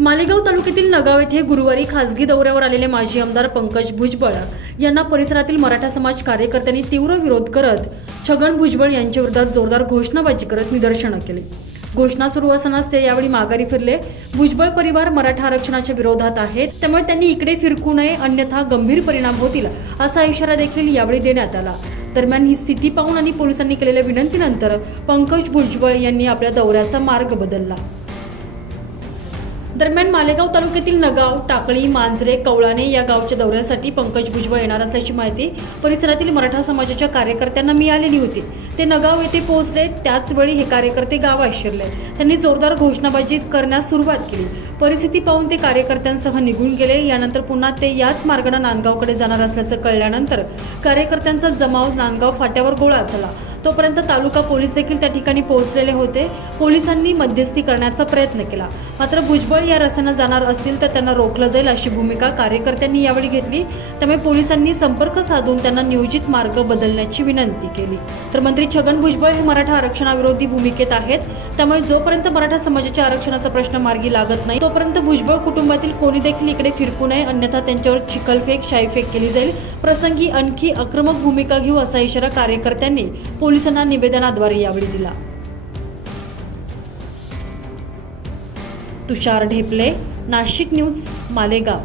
मालेगाव तालुक्यातील नगाव येथे गुरुवारी खासगी दौऱ्यावर आलेले माजी आमदार पंकज भुजबळ यांना परिसरातील मराठा समाज कार्यकर्त्यांनी तीव्र विरोध करत छगन भुजबळ यांच्या विरोधात जोरदार घोषणाबाजी करत निदर्शनं केली. घोषणा सुरू असतानाच ते यावेळी माघारी फिरले. भुजबळ परिवार मराठा आरक्षणाच्या विरोधात आहेत. त्यामुळे त्यांनी इकडे फिरकू नये अन्यथा गंभीर परिणाम होतील असा इशारा देखील यावेळी देण्यात आला. दरम्यान ही स्थिती पाहून आणि पोलिसांनी केलेल्या विनंतीनंतर पंकज भुजबळ यांनी आपल्या दौऱ्याचा मार्ग बदलला. दरम्यान मालेगाव तालुक्यातील नगाव टाकळी मांजरे कवळाने या गावच्या दौऱ्यासाठी पंकज भुजबळ येणार असल्याची माहिती परिसरातील मराठा समाजाच्या कार्यकर्त्यांना मिळालेली होती. ते नगाव येथे पोहोचले त्याचवेळी हे कार्यकर्ते गावात शिरले त्यांनी जोरदार घोषणाबाजी करण्यास सुरुवात केली. परिस्थिती पाहून ते कार्यकर्त्यांसह निघून गेले. यानंतर पुन्हा ते याच मार्गाने नांदगावकडे जाणार असल्याचं कळल्यानंतर कार्यकर्त्यांचा जमाव नांदगाव फाट्यावर गोळा झाला. तोपर्यंत तालुका पोलीस देखील त्या ठिकाणी पोहोचलेले होते. पोलिसांनी मध्यस्थी करण्याचा प्रयत्न केला. मात्र भुजबळ या रस्त्यानं जाणार असतील तर त्यांना रोखलं जाईल अशी भूमिका कार्यकर्त्यांनी यावेळी घेतली. त्यामुळे पोलिसांनी संपर्क साधून त्यांना नियोजित मार्ग बदलण्याची विनंती केली. तर मंत्री छगन भुजबळ हे मराठा आरक्षणाविरोधी भूमिकेत आहेत. त्यामुळे जोपर्यंत मराठा समाजाच्या आरक्षणाचा प्रश्न मार्गी लागत नाही तोपर्यंत भुजबळ कुटुंबातील कोणी देखील इकडे फिरकू नये. अन्यथा त्यांच्यावर चिखलफेक शाईफेक केली जाईल. प्रसंगी आणखी आक्रमक भूमिका घेऊ असा इशारा कार्यकर्त्यांनी पोलिसांना निवेदनाद्वारे यावेळी दिला. तुषार ढेपले नाशिक न्यूज मालेगाव.